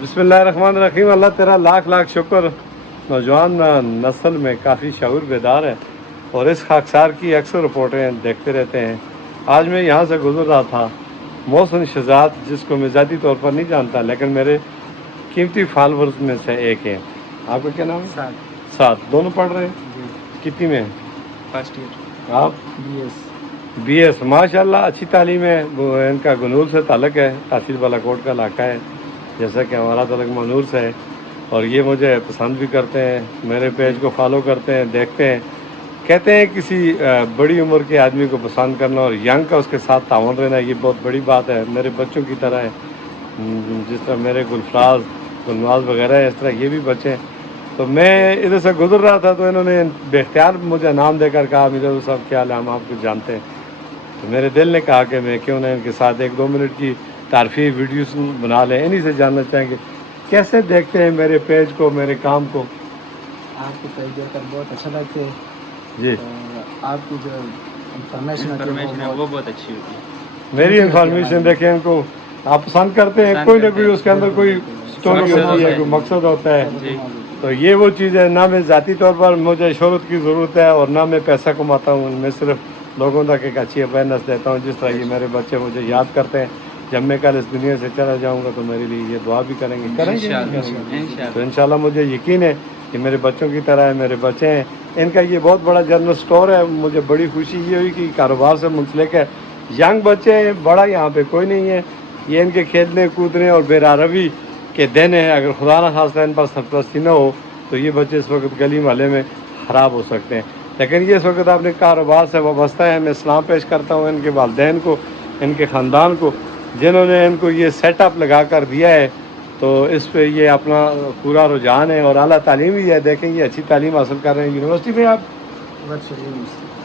بسم اللہ الرحمن الرحیم. اللہ تیرا لاکھ لاکھ شکر. نوجوان نسل میں کافی شعور بیدار ہے اور اس خاکسار کی اکثر رپورٹیں دیکھتے رہتے ہیں. آج میں یہاں سے گزر رہا تھا. محسن شہزاد, جس کو میں ذاتی طور پر نہیں جانتا لیکن میرے قیمتی فالورز میں سے ایک ہیں. آپ کا کیا نام ہے؟ سعد. دونوں پڑھ رہے ہیں؟ کتنی میں؟ First year. آپ؟ B S. ماشاء اللہ, اچھی تعلیم ہے. ان کا گنور سے تعلق ہے, تحصیل بالاکوٹ کا علاقہ ہے, جیسا کہ ہمارا تعلق منور سے ہے. اور یہ مجھے پسند بھی کرتے ہیں, میرے پیج کو فالو کرتے ہیں, دیکھتے ہیں. کہتے ہیں کسی بڑی عمر کے آدمی کو پسند کرنا اور ینگ کا اس کے ساتھ تعاون رہنا, یہ بہت بڑی بات ہے. میرے بچوں کی طرح ہے, جس طرح میرے گلفراز, گلنواز وغیرہ ہے, اس طرح یہ بھی بچے ہیں. تو میں ادھر سے گزر رہا تھا تو انہوں نے بے اختیار مجھے نام دے کر کہا, میرے صاحب کیا حال ہے, ہم آپ کو جانتے ہیں. تو میرے دل نے کہا کہ میں کیوں نہ ان کے ساتھ 1-2 منٹ کی تعارفی ویڈیوز بنا لیں. انہی سے جاننا چاہیں گے کیسے دیکھتے ہیں میرے پیج کو, میرے کام کو. آپ کی پیج دیکھ کر بہت اچھا لگتا ہے. جی, آپ کی جو انفارمیشن ہے وہ بہت اچھی ہوتی ہے. میری انفارمیشن دیکھیں ان کو آپ پسند کرتے ہیں. کوئی نہ کوئی اس کے اندر کوئی اسٹوری ہوتی ہے, کوئی مقصد ہوتا ہے. تو یہ وہ چیز ہے. نہ میں ذاتی طور پر مجھے شہرت کی ضرورت ہے اور نہ میں پیسہ کماتا ہوں. میں صرف لوگوں تک ایک اچھی اویئرنیس دیتا ہوں. جس طرح یہ میرے بچے مجھے یاد کرتے ہیں, جب میں کل اس دنیا سے چلا جاؤں گا تو میرے لیے یہ دعا بھی کریں گے. تو انشاءاللہ مجھے یقین ہے کہ میرے بچوں کی طرح ہے, میرے بچے ہیں. ان کا یہ بہت بڑا جنرل اسٹور ہے. مجھے بڑی خوشی یہ ہوئی کہ کاروبار سے منسلک ہے. ینگ بچے ہیں, بڑا یہاں پہ کوئی نہیں ہے. یہ ان کے کھیلنے کودنے اور بے روی کے دن ہیں. اگر خدا نہ خواستہ ان پر سرپرستی نہ ہو تو یہ بچے اس وقت گلی محلے میں خراب ہو سکتے ہیں. لیکن یہ اس وقت اپنے کاروبار سے وابستہ ہے. میں سلام پیش کرتا ہوں ان کے والدین کو, ان کے خاندان کو, جنہوں نے ان کو یہ سیٹ اپ لگا کر دیا ہے. تو اس پہ یہ اپنا پورا رجحان ہے اور اعلیٰ تعلیم بھی ہے. دیکھیں یہ اچھی تعلیم حاصل کر رہے ہیں. یونیورسٹی میں آپ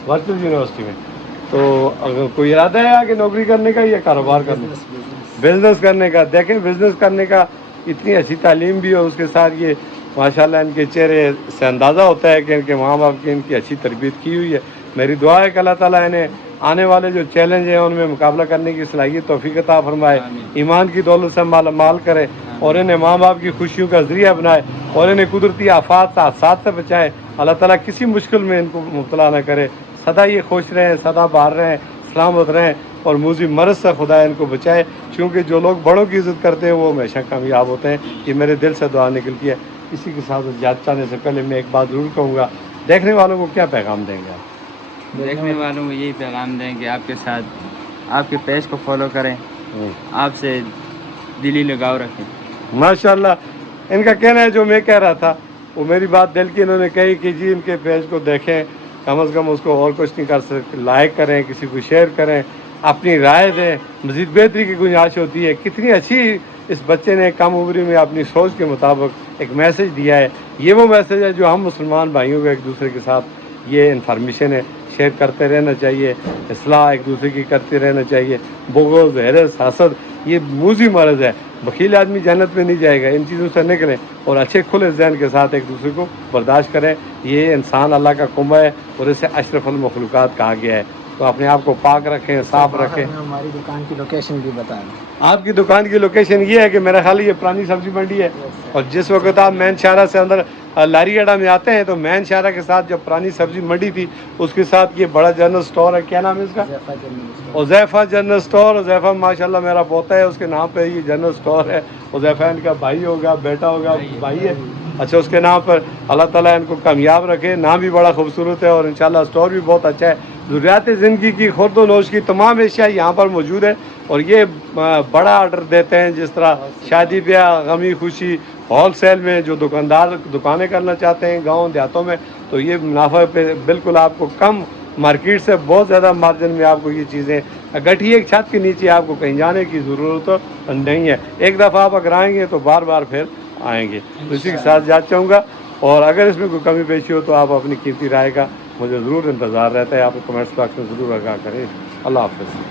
ورچوئل یونیورسٹی میں. تو اگر کوئی ارادہ ہے آگے نوکری کرنے کا یا کاروبار کرنے کا, بزنس کرنے کا. دیکھیں بزنس کرنے کا اتنی اچھی تعلیم بھی ہے, اس کے ساتھ یہ ماشاءاللہ ان کے چہرے سے اندازہ ہوتا ہے کہ ان کے ماں باپ کی ان کی اچھی تربیت کی ہوئی ہے. میری دعا ہے کہ اللہ تعالیٰ انہیں آنے والے جو چیلنج ہیں ان میں مقابلہ کرنے کی صلاحیت توفیق عطا فرمائے, ایمان کی دولت سے مالا مال کرے اور انہیں ماں باپ کی خوشیوں کا ذریعہ بنائے اور انہیں قدرتی آفات حادثات سے بچائے. اللہ تعالیٰ کسی مشکل میں ان کو مبتلا نہ کرے. سدا یہ خوش رہیں, سدا باہر رہیں, سلامت رہیں اور موذی مرض سے خدا ان کو بچائے. کیونکہ جو لوگ بڑوں کی عزت کرتے ہیں وہ ہمیشہ کامیاب ہوتے ہیں. یہ میرے دل سے دعا نکلتی ہے. اسی کے ساتھ زیادہ چاہنے سے پہلے میں ایک بات ضرور کہوں گا, دیکھنے والوں کو کیا پیغام دیں گے آپ؟ دیکھنے والوں کو یہی پیغام دیں کہ آپ کے ساتھ آپ کے پیج کو فالو کریں, آپ سے دلی لگاؤ رکھیں. ماشاءاللہ, ان کا کہنا ہے جو میں کہہ رہا تھا وہ میری بات دل کی انہوں نے کہی کہ جی ان کے پیج کو دیکھیں, کم از کم اس کو اور کچھ نہیں کر سکتے, لائک کریں, کسی کو شیئر کریں, اپنی رائے دیں. مزید بہتری کی گنجائش ہوتی ہے. کتنی اچھی اس بچے نے کم عمری میں اپنی سوچ کے مطابق ایک میسج دیا ہے. یہ وہ میسج ہے جو ہم مسلمان بھائیوں کو ایک دوسرے کے ساتھ یہ انفارمیشن ہے شیئر کرتے رہنا چاہیے. اصلاح ایک دوسرے کی کرتے رہنا چاہیے. بغض, حرص, حسد یہ موذی مرض ہے. بخیل آدمی جنت میں نہیں جائے گا. ان چیزوں سے نکلیں اور اچھے کھلے ذہن کے ساتھ ایک دوسرے کو برداشت کریں. یہ انسان اللہ کا کنبہ ہے اور اسے اشرف المخلوقات کہا گیا ہے. تو اپنے آپ کو پاک رکھیں, صاف رکھیں. ہماری دکان کی لوکیشن بھی بتا دیں. آپ کی دکان کی لوکیشن یہ ہے کہ میرا خیال یہ پرانی سبزی منڈی ہے, اور جس وقت آپ مین شاہراہ سے اندر لاری اڈا میں آتے ہیں تو مین شاہراہ کے ساتھ جو پرانی سبزی منڈی تھی اس کے ساتھ یہ بڑا جنرل سٹور ہے. کیا نام ہے اس کا؟ Huzaifa general store. حذیفہ ماشاءاللہ میرا پوتا ہے, اس کے نام پہ یہ جنرل سٹور ہے. حذیفہ ان کا بھائی ہوگا, بیٹا ہوگا, بھائی ہے. اچھا, اس کے نام پر اللہ تعالیٰ ان کو کامیاب رکھے. نام بھی بڑا خوبصورت ہے اور انشاءاللہ سٹور بھی بہت اچھا ہے. ضروریات زندگی کی خورد و نوش کی تمام اشیاء یہاں پر موجود ہے. اور یہ بڑا آرڈر دیتے ہیں, جس طرح شادی بیاہ, غمی خوشی, ہول سیل میں جو دکاندار دکانیں کرنا چاہتے ہیں گاؤں دیہاتوں میں, تو یہ منافع پہ بالکل آپ کو کم مارکیٹ سے بہت زیادہ مارجن میں آپ کو یہ چیزیں گٹھی ایک چھت کے نیچے آپ کو کہیں جانے کی ضرورت نہیں ہے. ایک دفعہ آپ اگر آئیں گے تو بار بار پھر آئیں گے. تو اسی کے ساتھ جانا چاہوں گا, اور اگر اس میں کوئی کمی پیشی ہو تو آپ اپنی قیمتی رائے کا مجھے ضرور انتظار رہتا ہے. آپ کمنٹس باکس میں ضرور آگاہ کریں. اللہ حافظ.